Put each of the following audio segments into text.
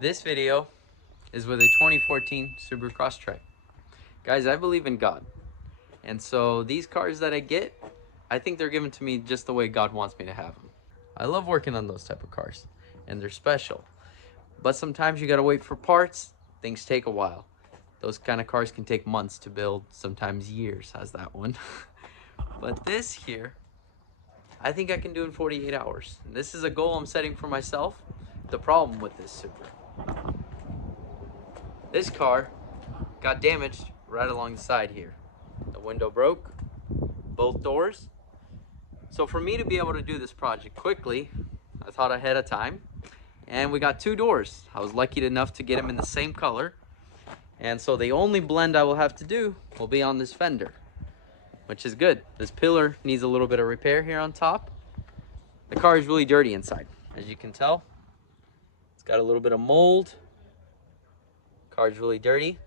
This video is with a 2014 Subaru Crosstrek. Guys, I believe in God. And so these cars that I get, I think they're given to me just the way God wants me to have them. I love working on those type of cars, and they're special. But sometimes you gotta wait for parts. Things take a while. Those kind of cars can take months to build, sometimes years, as that one. But this here, I think I can do in 48 hours. And this is a goal I'm setting for myself. The problem with this Subaru, this car got damaged right along the side here. The window broke, both doors. So for me to be able to do this project quickly, I thought ahead of time, and we got two doors. I was lucky enough to get them in the same color. And so the only blend I will have to do will be on this fender, which is good. This pillar needs a little bit of repair here on top. The car is really dirty inside, as you can tell. It's got a little bit of mold. Car's really dirty.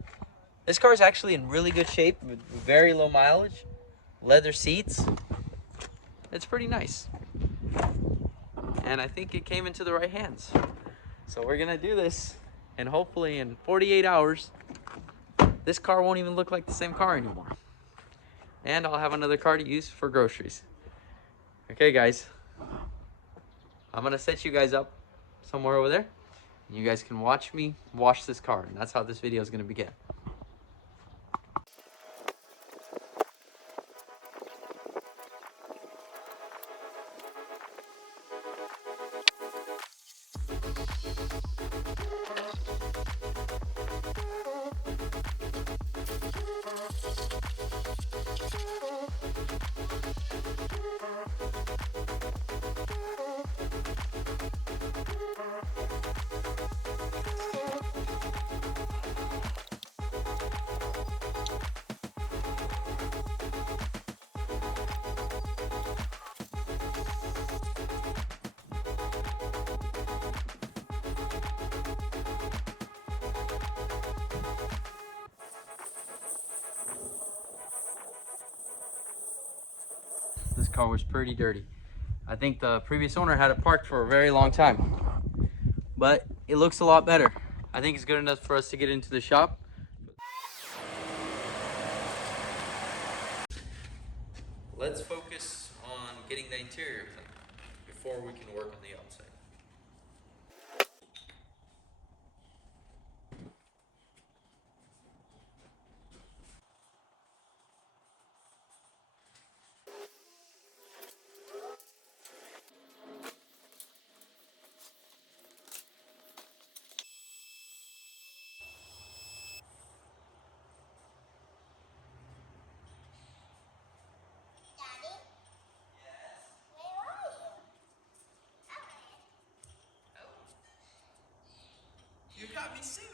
This car is actually in really good shape, with very low mileage, leather seats. It's pretty nice. And I think it came into the right hands. So we're gonna do this, and hopefully in 48 hours, this car won't even look like the same car anymore. And I'll have another car to use for groceries. Okay guys, I'm gonna set you guys up somewhere over there. You guys can watch me wash this car, and that's how this video is gonna begin. This car was pretty dirty. I think the previous owner had it parked for a very long time, but it looks a lot better. I think it's good enough for us to get into the shop. Let's focus on getting the interior clean before we can work on the outside. You got me sued.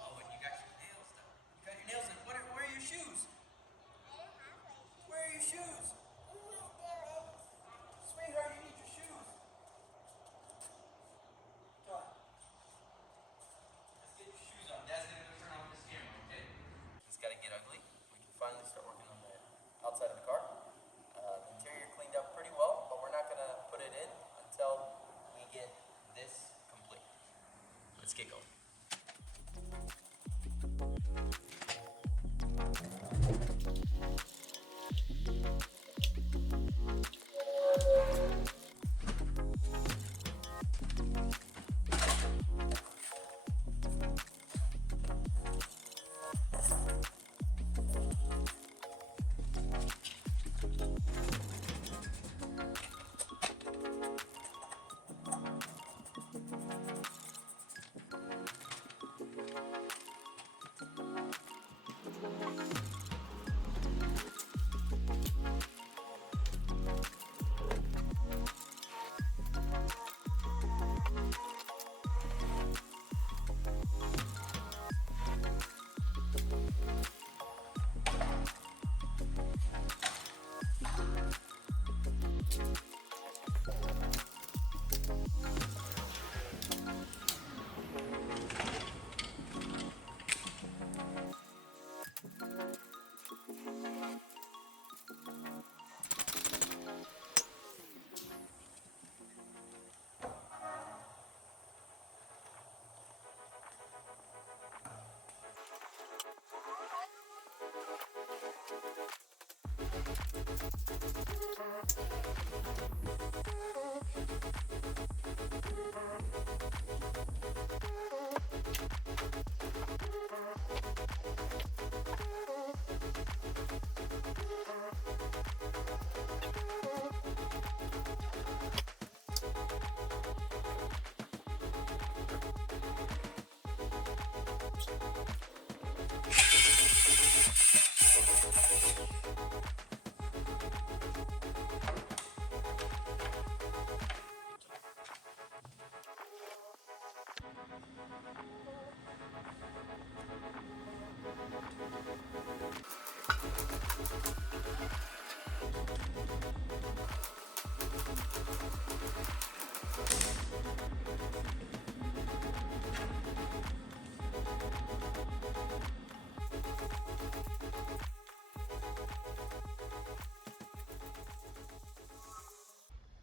Oh, and you got your nails done. You got your nails done. Where are your shoes? Where are your shoes? Sweetheart, you need your shoes. Come on. Let's get your shoes on. Dad's gonna go turn off this camera, okay? It's gotta get ugly. We can finally start working on the outside of the car. The interior cleaned up pretty well, but we're not gonna put it in until we get this complete. Let's get going.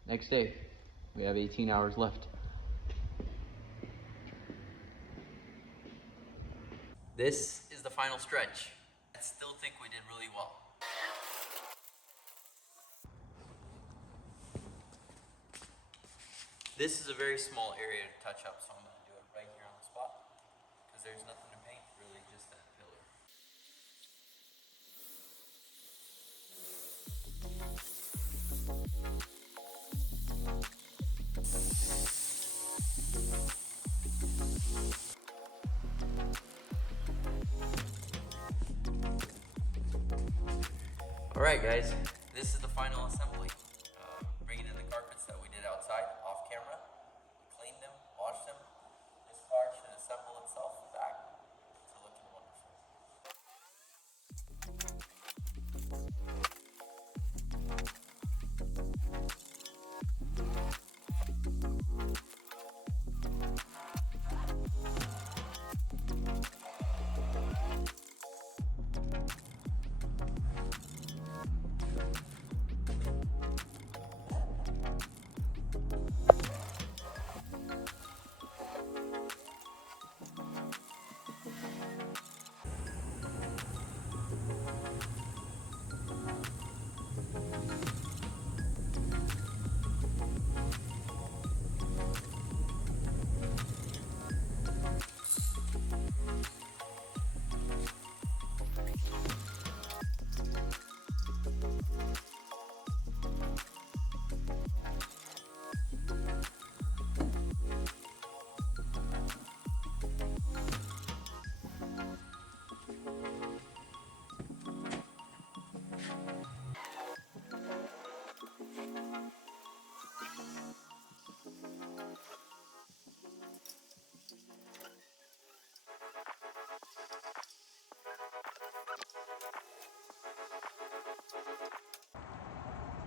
Next day, we have 18 hours left. This is the final stretch. I still think we did really well. This is a very small area to touch up, so I'm going to do it right here on the spot, because there's nothing to paint, really, just that pillar. Alright guys, this is the final assembly. Bringing in the carpets that we did outside, off camera. We cleaned them, washed them. This car should assemble itself back to looking wonderful.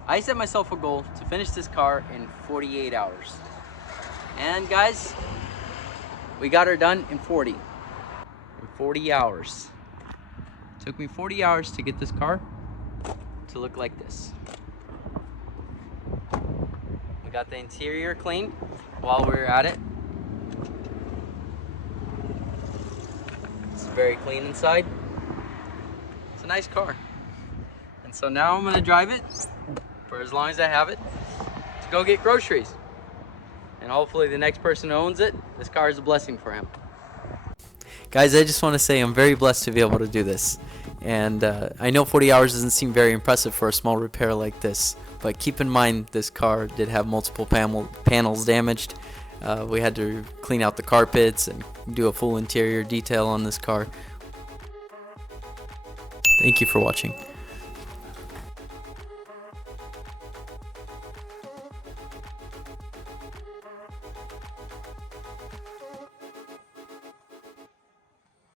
I set myself a goal to finish this car in 48 hours. And guys, we got her done in 40 hours. It took me 40 hours to get this car to look like this. We got the interior cleaned while we were at it. It's very clean inside. It's a nice car. And so now I'm gonna drive it for as long as I have it to go get groceries. And hopefully the next person who owns it, this car is a blessing for him. Guys, I just want to say I'm very blessed to be able to do this. And I know 40 hours doesn't seem very impressive for a small repair like this, but keep in mind this car did have multiple panels damaged. We had to clean out the carpets and do a full interior detail on this car. Thank you for watching.